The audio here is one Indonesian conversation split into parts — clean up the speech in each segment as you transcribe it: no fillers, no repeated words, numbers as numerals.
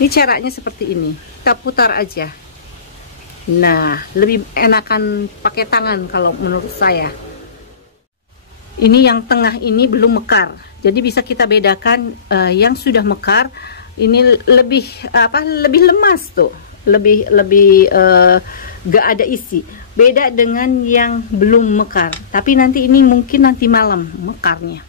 Ini caranya seperti ini, kita putar aja. Nah, lebih enakan pakai tangan kalau menurut saya. Ini yang tengah ini belum mekar, jadi bisa kita bedakan yang sudah mekar ini lebih lebih lemas tuh, lebih gak ada isi. Beda dengan yang belum mekar, tapi nanti ini mungkin nanti malam mekarnya.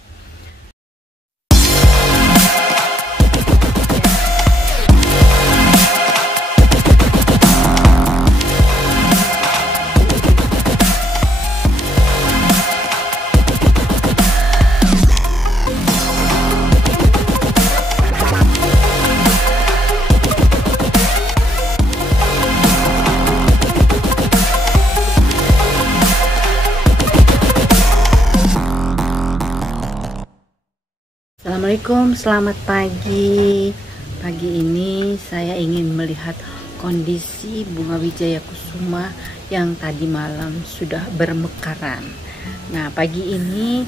Assalamualaikum, selamat pagi. Pagi ini saya ingin melihat kondisi bunga wijaya kusuma yang tadi malam sudah bermekaran. Nah, pagi ini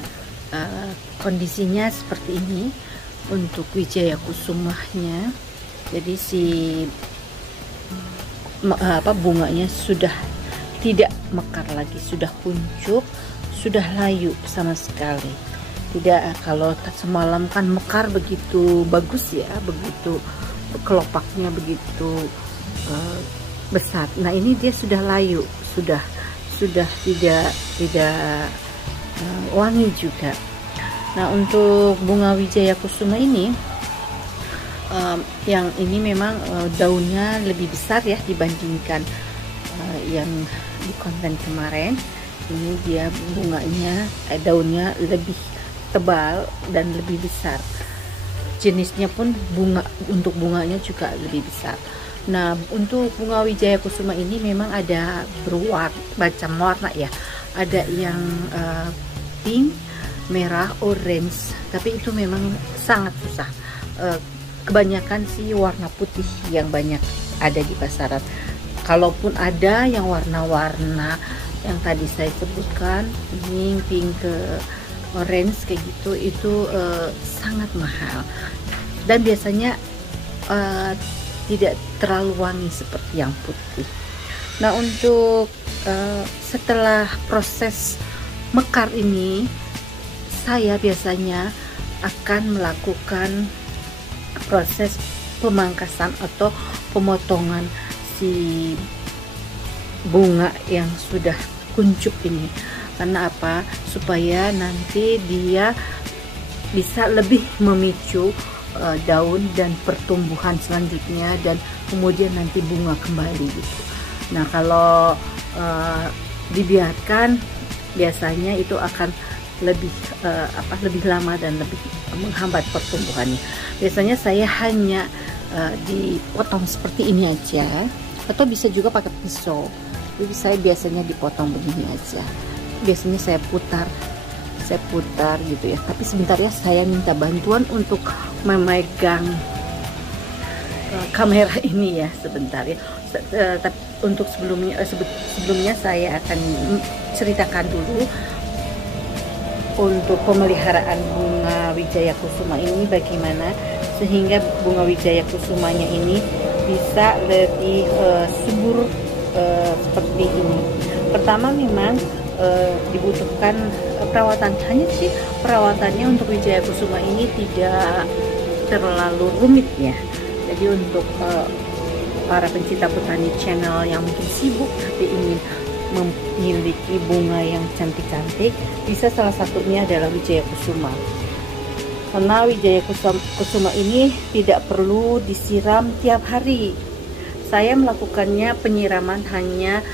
kondisinya seperti ini untuk wijaya kusumanya. Jadi si bunganya sudah tidak mekar lagi, sudah kuncup, sudah layu sama sekali. Tidak, kalau semalam kan mekar begitu bagus ya, begitu kelopaknya begitu besar. Nah, ini dia sudah layu, sudah tidak wangi juga. Nah, untuk bunga wijaya kusuma ini yang ini memang daunnya lebih besar ya dibandingkan yang di konten kemarin. Ini dia bunganya daunnya lebih tebal dan lebih besar. Jenisnya pun untuk bunganya juga lebih besar. Nah, untuk bunga wijaya kusuma ini memang ada macam warna ya. Ada yang pink, merah, orange. Tapi itu memang sangat susah. Kebanyakan sih warna putih yang banyak ada di pasaran. Kalaupun ada yang warna-warna yang tadi saya sebutkan, pink ke orange kayak gitu, itu sangat mahal dan biasanya tidak terlalu wangi seperti yang putih. Nah, untuk setelah proses mekar ini, saya biasanya akan melakukan proses pemangkasan atau pemotongan si bunga yang sudah kuncup ini. Karena apa? Supaya nanti dia bisa lebih memicu daun dan pertumbuhan selanjutnya, dan kemudian nanti bunga kembali gitu. Nah, kalau dibiarkan biasanya itu akan lebih lebih lama dan lebih menghambat pertumbuhannya. Biasanya saya hanya dipotong seperti ini aja, atau bisa juga pakai pisau. Jadi saya biasanya dipotong begini aja. Biasanya saya putar gitu ya. Tapi sebentar ya, saya minta bantuan untuk memegang kamera ini ya, sebentar ya. Tapi untuk sebelumnya saya akan ceritakan dulu untuk pemeliharaan bunga wijaya kusuma ini bagaimana sehingga bunga wijaya kusumanya ini bisa lebih subur seperti ini. Pertama memang dibutuhkan perawatan. Hanya sih perawatannya untuk wijaya kusuma ini tidak terlalu rumit ya. Jadi untuk para pencinta botani channel yang mungkin sibuk tapi ingin memiliki bunga yang cantik-cantik, bisa salah satunya adalah wijaya kusuma. Karena wijaya kusuma ini tidak perlu disiram tiap hari. Saya melakukannya penyiraman hanya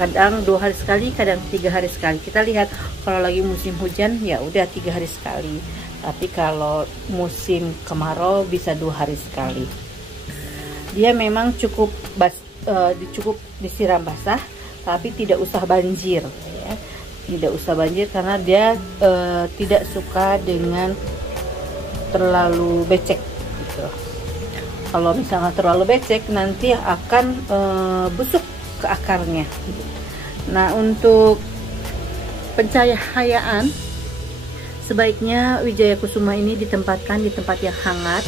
kadang 2 hari sekali, kadang 3 hari sekali. Kita lihat kalau lagi musim hujan ya udah 3 hari sekali. Tapi kalau musim kemarau bisa 2 hari sekali. Dia memang cukup disiram basah, tapi tidak usah banjir ya. Tidak usah banjir karena dia tidak suka dengan terlalu becek gitu. Kalau misalnya terlalu becek nanti akan busuk ke akarnya. Nah, untuk pencahayaan sebaiknya wijaya kusuma ini ditempatkan di tempat yang hangat,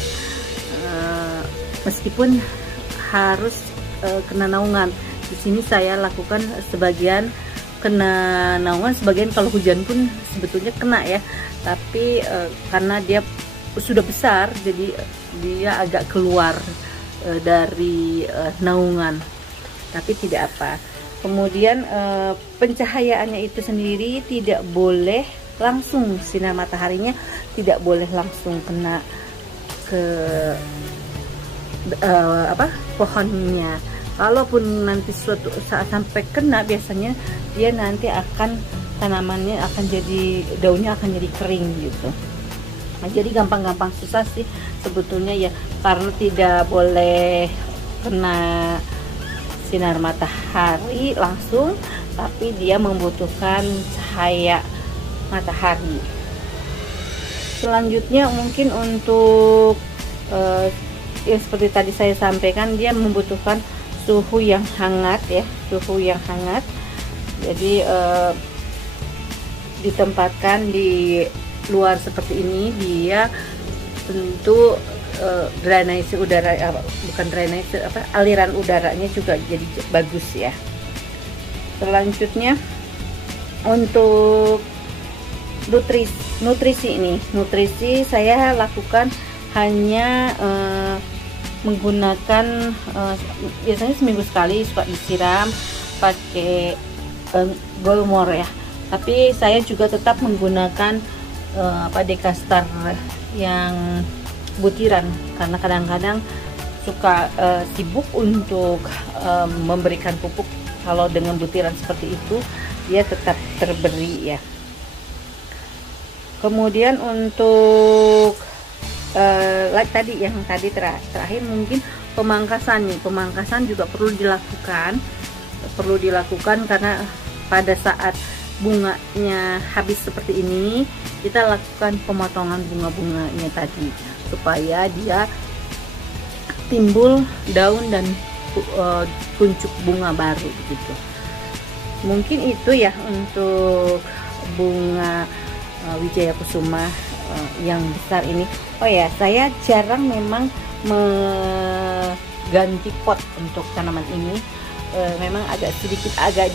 meskipun harus kena naungan. Di sini saya lakukan sebagian kena naungan, sebagian kalau hujan pun sebetulnya kena ya, tapi karena dia sudah besar jadi dia agak keluar dari naungan, tapi tidak apa. Kemudian pencahayaannya itu sendiri tidak boleh langsung, sinar mataharinya tidak boleh langsung kena ke pohonnya. Kalaupun nanti suatu saat sampai kena, biasanya dia nanti akan, tanamannya akan jadi, daunnya akan jadi kering gitu. Nah, jadi gampang-gampang susah sih sebetulnya ya, karena tidak boleh kena sinar matahari langsung, tapi dia membutuhkan cahaya matahari. Selanjutnya mungkin untuk ya seperti tadi saya sampaikan, dia membutuhkan suhu yang hangat ya, suhu yang hangat. Jadi ditempatkan di luar seperti ini, dia tentu drainase udara, bukan drainase, aliran udaranya juga jadi bagus ya. Selanjutnya untuk nutrisi saya lakukan hanya menggunakan biasanya seminggu sekali suka disiram pakai Golmor ya, tapi saya juga tetap menggunakan Dekastar yang butiran, karena kadang-kadang suka sibuk untuk memberikan pupuk. Kalau dengan butiran seperti itu dia tetap terberi ya. Kemudian untuk terakhir mungkin pemangkasan juga perlu dilakukan karena pada saat bunganya habis seperti ini, kita lakukan pemotongan bunga-bunganya tadi supaya dia timbul daun dan kuncup bunga baru gitu. Mungkin itu ya untuk bunga Wijaya Kusuma yang besar ini. Oh ya, saya jarang memang mengganti pot untuk tanaman ini. Memang agak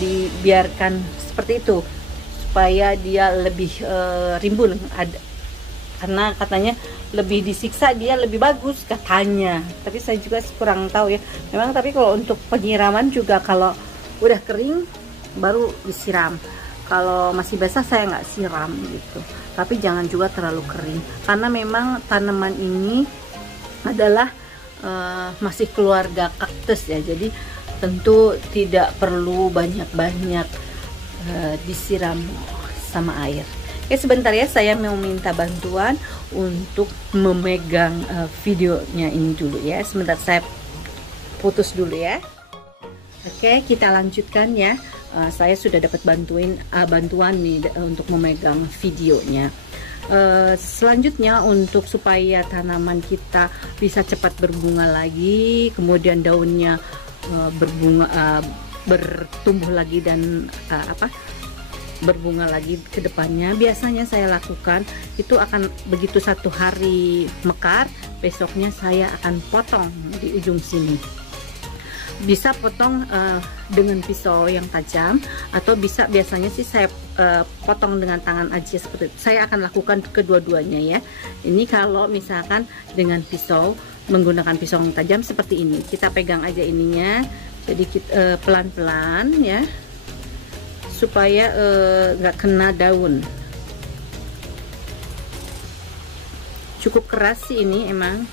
dibiarkan seperti itu supaya dia lebih rimbun, karena katanya lebih disiksa dia lebih bagus katanya, tapi saya juga kurang tahu ya memang. Tapi kalau untuk penyiraman juga, kalau udah kering baru disiram, kalau masih basah saya nggak siram gitu. Tapi jangan juga terlalu kering, karena memang tanaman ini adalah masih keluarga kaktus ya, jadi tentu tidak perlu banyak-banyak disiram sama air. Oke, sebentar ya, saya mau minta bantuan untuk memegang videonya ini dulu ya. Sebentar, saya putus dulu ya. Oke, kita lanjutkan ya. Saya sudah dapat bantuan nih untuk memegang videonya. Selanjutnya, untuk supaya tanaman kita bisa cepat berbunga lagi, kemudian daunnya bertumbuh lagi dan berbunga lagi ke depannya, biasanya saya lakukan itu akan begitu 1 hari mekar, besoknya saya akan potong di ujung sini. Bisa potong dengan pisau yang tajam, atau biasanya sih saya potong dengan tangan aja seperti itu. Saya akan lakukan kedua-duanya ya. Ini kalau misalkan dengan pisau, menggunakan pisau yang tajam seperti ini, kita pegang aja ininya, jadi pelan-pelan ya, supaya nggak kena daun. Cukup keras sih ini, emang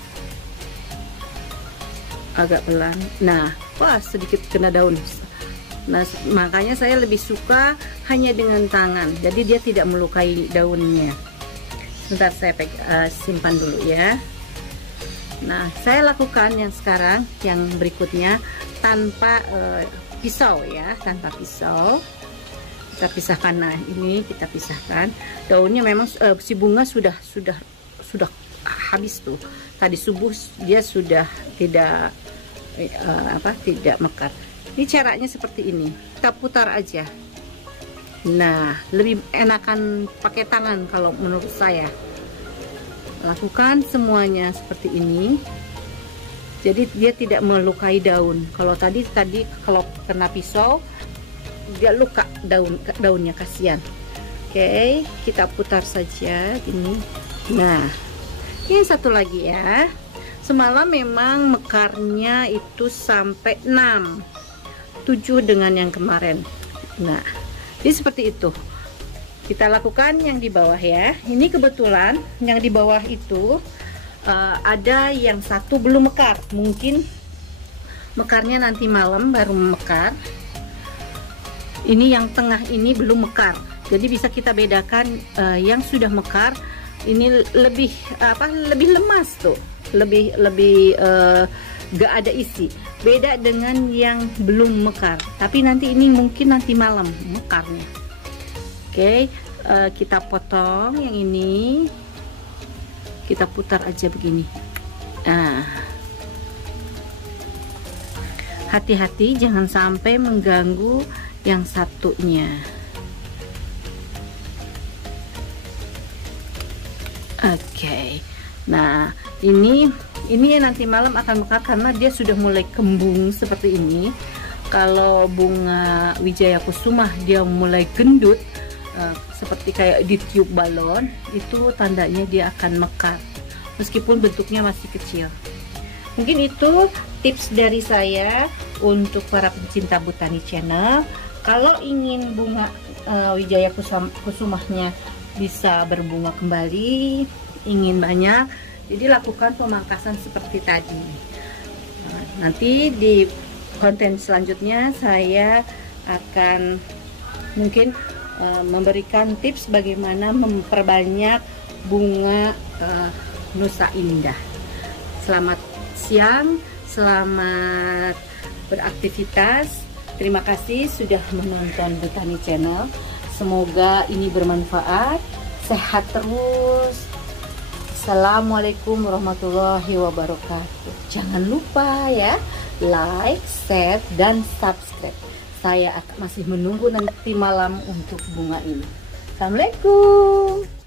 agak pelan. Nah, wah, sedikit kena daun. Nah, makanya saya lebih suka hanya dengan tangan, jadi dia tidak melukai daunnya. Sebentar, saya simpan dulu ya. Nah, saya lakukan yang sekarang, yang berikutnya tanpa pisau ya, tanpa pisau. Kita pisahkan. Nah, ini kita pisahkan. Daunnya memang si bunga sudah habis tuh. Tadi subuh dia sudah tidak tidak mekar. Ini caranya seperti ini. Kita putar aja. Nah, lebih enakan pakai tangan kalau menurut saya. Lakukan semuanya seperti ini. Jadi dia tidak melukai daun. Kalau tadi kalau kena pisau dia luka daunnya, kasihan. Oke, kita putar saja gini. Nah, ini satu lagi ya. Semalam memang mekarnya itu sampai 6, 7 dengan yang kemarin. Nah, jadi seperti itu. Kita lakukan yang di bawah ya. Ini kebetulan yang di bawah itu ada yang satu belum mekar. Mungkin mekarnya nanti malam baru mekar. Ini yang tengah ini belum mekar. Jadi bisa kita bedakan yang sudah mekar ini lebih lebih lemas tuh, lebih gak ada isi. Beda dengan yang belum mekar. Tapi nanti ini mungkin nanti malam mekarnya. Oke, kita potong yang ini. Kita putar aja begini. Nah, hati-hati jangan sampai mengganggu yang satunya. Oke. Nah, ini nanti malam akan mekar karena dia sudah mulai kembung seperti ini. Kalau bunga Wijaya Kusuma dia mulai gendut, seperti kayak ditiup balon, itu tandanya dia akan mekar meskipun bentuknya masih kecil. Mungkin itu tips dari saya untuk para pencinta Botani Channel. Kalau ingin bunga Wijaya Kusumanya bisa berbunga kembali, ingin banyak, jadi lakukan pemangkasan seperti tadi. Nanti di konten selanjutnya saya akan mungkin memberikan tips bagaimana memperbanyak bunga Nusa Indah. Selamat siang, selamat beraktivitas. Terima kasih sudah menonton Botani Channel. Semoga ini bermanfaat. Sehat terus. Assalamualaikum warahmatullahi wabarakatuh. Jangan lupa ya, like, share, dan subscribe. Saya masih menunggu nanti malam untuk bunga ini. Assalamualaikum.